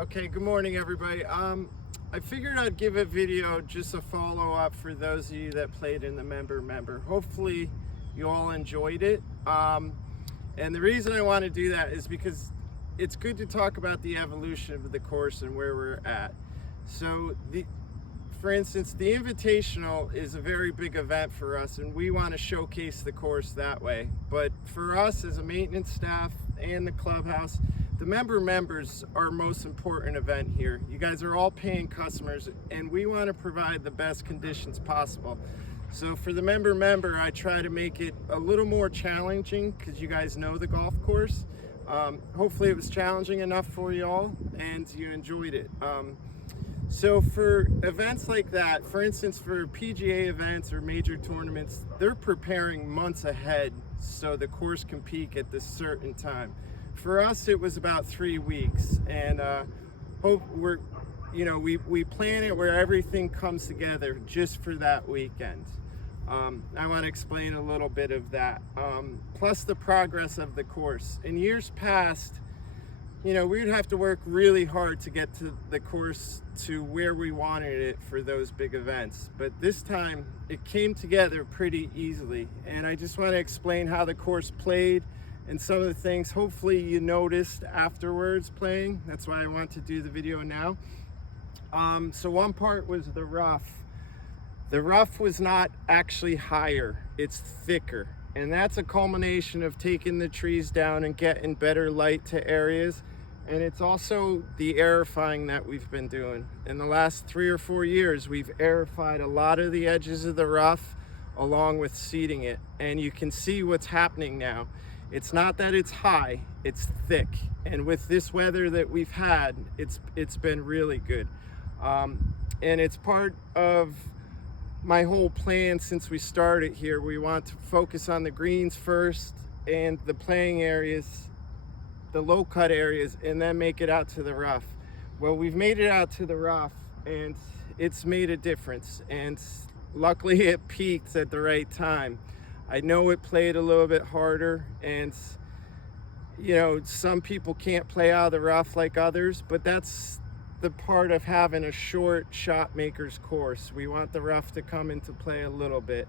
Okay, good morning everybody. I figured I'd give a video, just a follow-up for those of you that played in the member. Hopefully you all enjoyed it. And the reason I want to do that is because it's good to talk about the evolution of the course and where we're at. So for instance, the Invitational is a very big event for us and we want to showcase the course that way. But for us as a maintenance staff and the clubhouse, the members are our most important event here. You guys are all paying customers and we want to provide the best conditions possible. So for the member, I try to make it a little more challenging because you guys know the golf course. Hopefully it was challenging enough for you all and you enjoyed it. So for events like that, for instance, for PGA events or major tournaments, they're preparing months ahead so the course can peak at this certain time. For us, it was about 3 weeks, and we plan it where everything comes together just for that weekend. I want to explain a little bit of that, plus the progress of the course. In years past, we would have to work really hard to get to the course to where we wanted it for those big events. But this time it came together pretty easily. And I just want to explain how the course played and some of the things hopefully you noticed afterwards playing. That's why I want to do the video now. So one part was the rough. The rough was not actually higher, it's thicker. And that's a culmination of taking the trees down and getting better light to areas. And it's also the aerifying that we've been doing. In the last 3 or 4 years, we've aerified a lot of the edges of the rough along with seeding it. And you can see what's happening now. It's not that it's high, it's thick. And with this weather that we've had, it's been really good. And it's part of my whole plan since we started here. We want to focus on the greens first and the playing areas, the low cut areas, and then make it out to the rough. Well, we've made it out to the rough and it's made a difference, and luckily it peaked at the right time. I know it played a little bit harder, and some people can't play out of the rough like others, but that's the part of having a short shot maker's course. We want the rough to come into play a little bit.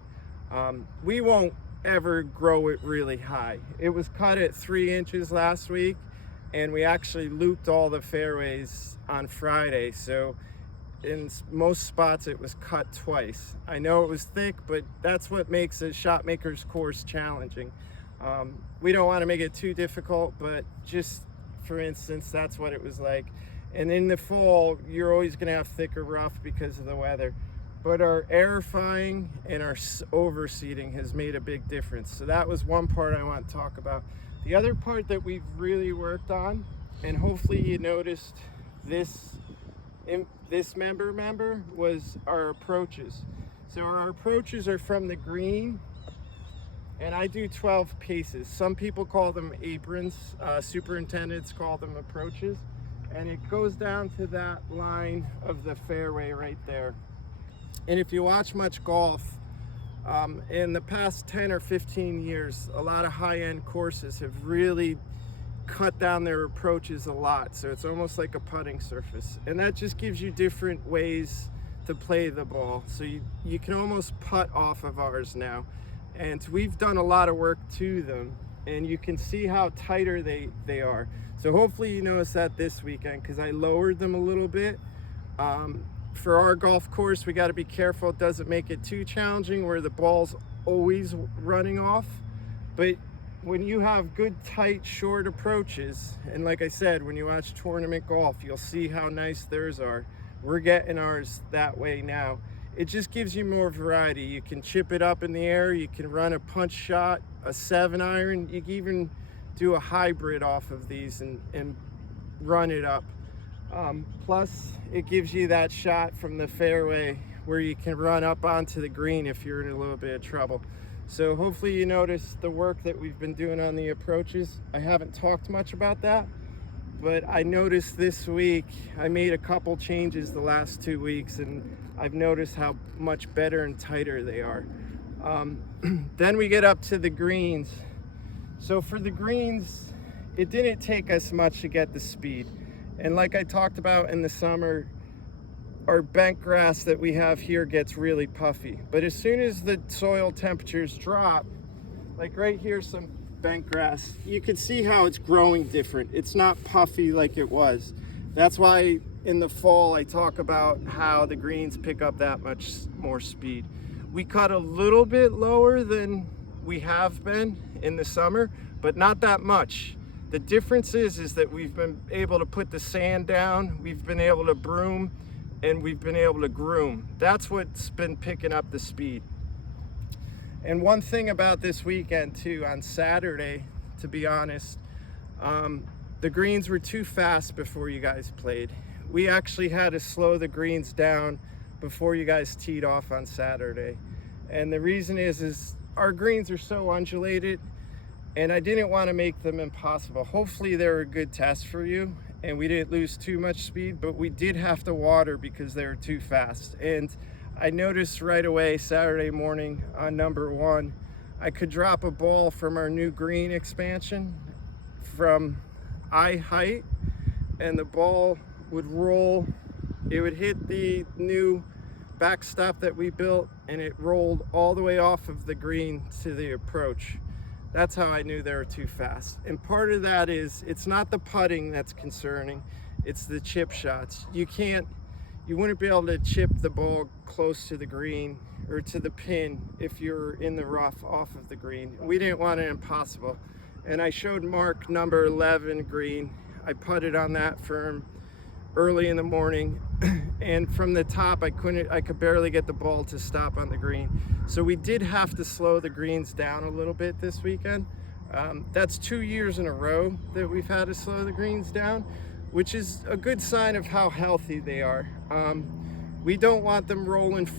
We won't ever grow it really high. It was cut at 3 inches last week, and we actually looped all the fairways on Friday. So in most spots it was cut twice. I know it was thick, but that's what makes a shot maker's course challenging. We don't want to make it too difficult, but just for instance, that's what it was like. And in the fall, you're always going to have thicker rough because of the weather. But our aerifying and our overseeding has made a big difference. So that was one part I want to talk about. The other part that we've really worked on, and hopefully you noticed this member, was our approaches. So our approaches are from the green, and I do 12 paces. Some people call them aprons, superintendents call them approaches. And it goes down to that line of the fairway right there. And if you watch much golf, in the past 10 or 15 years, a lot of high-end courses have really cut down their approaches a lot. So it's almost like a putting surface. And that just gives you different ways to play the ball. So you can almost putt off of ours now. And we've done a lot of work to them. And you can see how tighter they are. So hopefully you notice that this weekend, because I lowered them a little bit. For our golf course, we got to be careful it doesn't make it too challenging where the ball's always running off. But when you have good, tight, short approaches, and like I said, when you watch tournament golf, you'll see how nice theirs are. We're getting ours that way now. It just gives you more variety. You can chip it up in the air, you can run a punch shot, a 7-iron, you can even do a hybrid off of these and run it up. Plus it gives you that shot from the fairway where you can run up onto the green if you're in a little bit of trouble. So hopefully you notice the work that we've been doing on the approaches. I haven't talked much about that, but I noticed this week I made a couple changes the last 2 weeks, and I've noticed how much better and tighter they are. Then we get up to the greens. So for the greens, it didn't take us much to get the speed. And like I talked about in the summer, our bent grass that we have here gets really puffy. But as soon as the soil temperatures drop, like right here, some bent grass, you can see how it's growing different. It's not puffy like it was. That's why in the fall I talk about how the greens pick up that much more speed. We cut a little bit lower than we have been in the summer, but not that much. The difference is that we've been able to put the sand down, we've been able to broom, and we've been able to groom. That's what's been picking up the speed. And one thing about this weekend too, on Saturday, to be honest, the greens were too fast before you guys played. We actually had to slow the greens down before you guys teed off on Saturday. And the reason is our greens are so undulated, and I didn't want to make them impossible. Hopefully they were a good test for you and we didn't lose too much speed, but we did have to water because they were too fast. And I noticed right away Saturday morning on number 1, I could drop a ball from our new green expansion from eye height, and the ball would roll. It would hit the new backstop that we built, and it rolled all the way off of the green to the approach. That's how I knew they were too fast. And part of that is, it's not the putting that's concerning, it's the chip shots. You wouldn't be able to chip the ball close to the green or to the pin if you're in the rough off of the green. We didn't want it impossible. And I showed Mark number 11 green. I putted on that for him early in the morning, and from the top I could barely get the ball to stop on the green. So we did have to slow the greens down a little bit this weekend. That's 2 years in a row that we've had to slow the greens down, which is a good sign of how healthy they are. We don't want them rolling.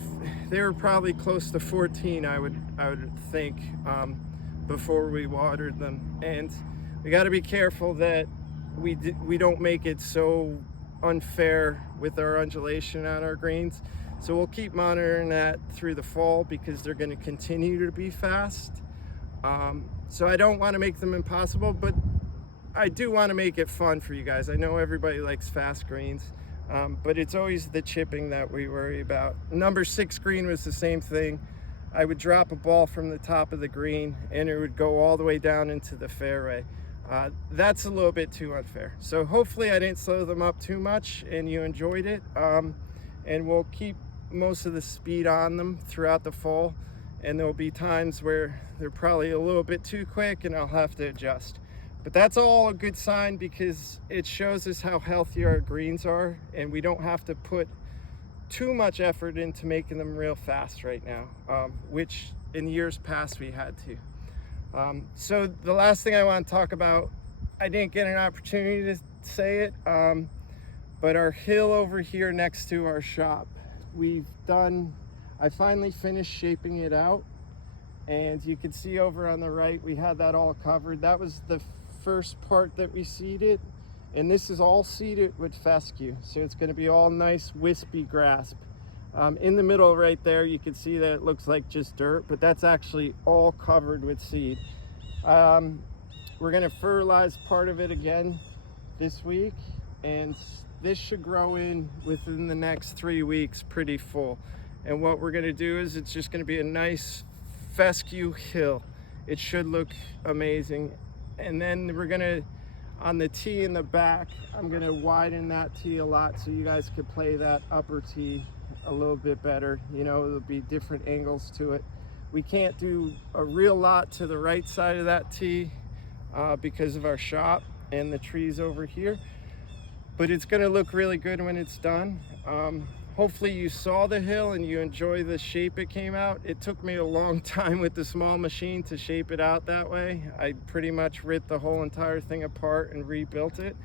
They were probably close to 14, I would think, before we watered them. And we got to be careful that we don't make it so unfair with our undulation on our greens. So we'll keep monitoring that through the fall because they're going to continue to be fast. So I don't want to make them impossible, but I do want to make it fun for you guys. I know everybody likes fast greens, but it's always the chipping that we worry about. Number 6 green was the same thing. I would drop a ball from the top of the green and it would go all the way down into the fairway. That's a little bit too unfair. So hopefully I didn't slow them up too much and you enjoyed it. And we'll keep most of the speed on them throughout the fall. And there'll be times where they're probably a little bit too quick and I'll have to adjust. But that's all a good sign because it shows us how healthy our greens are, and we don't have to put too much effort into making them real fast right now, which in years past we had to. So the last thing I want to talk about, I didn't get an opportunity to say it, but our hill over here next to our shop, I finally finished shaping it out, and you can see over on the right we had that all covered. That was the first part that we seeded, and this is all seeded with fescue, so it's going to be all nice wispy grass. In the middle right there you can see that it looks like just dirt, but that's actually all covered with seed. We're going to fertilize part of it again this week, and this should grow in within the next 3 weeks pretty full. And what we're going to do is it's just going to be a nice fescue hill. It should look amazing. And then we're gonna, on the tee in the back, I'm gonna widen that tee a lot so you guys could play that upper tee a little bit better. You know, there'll be different angles to it. We can't do a real lot to the right side of that tee because of our shop and the trees over here, but it's gonna look really good when it's done. Hopefully you saw the hill and you enjoy the shape it came out. It took me a long time with the small machine to shape it out that way. I pretty much ripped the whole entire thing apart and rebuilt it,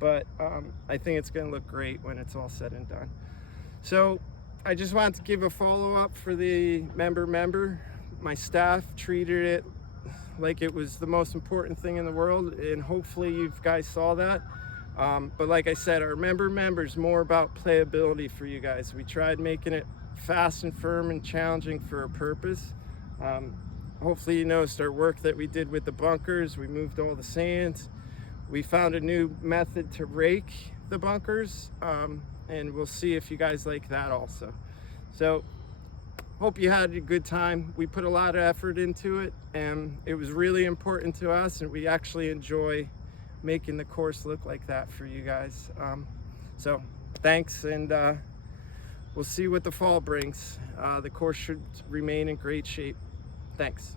but I think it's gonna look great when it's all said and done. So I just wanted to give a follow-up for the member. My staff treated it like it was the most important thing in the world, and hopefully you guys saw that. But like I said, our member's more about playability for you guys. We tried making it fast and firm and challenging for a purpose. Hopefully you noticed our work that we did with the bunkers. We moved all the sands. We found a new method to rake the bunkers, and we'll see if you guys like that also. So hope you had a good time. We put a lot of effort into it, and it was really important to us, and we actually enjoy making the course look like that for you guys. So thanks, and we'll see what the fall brings. The course should remain in great shape. Thanks.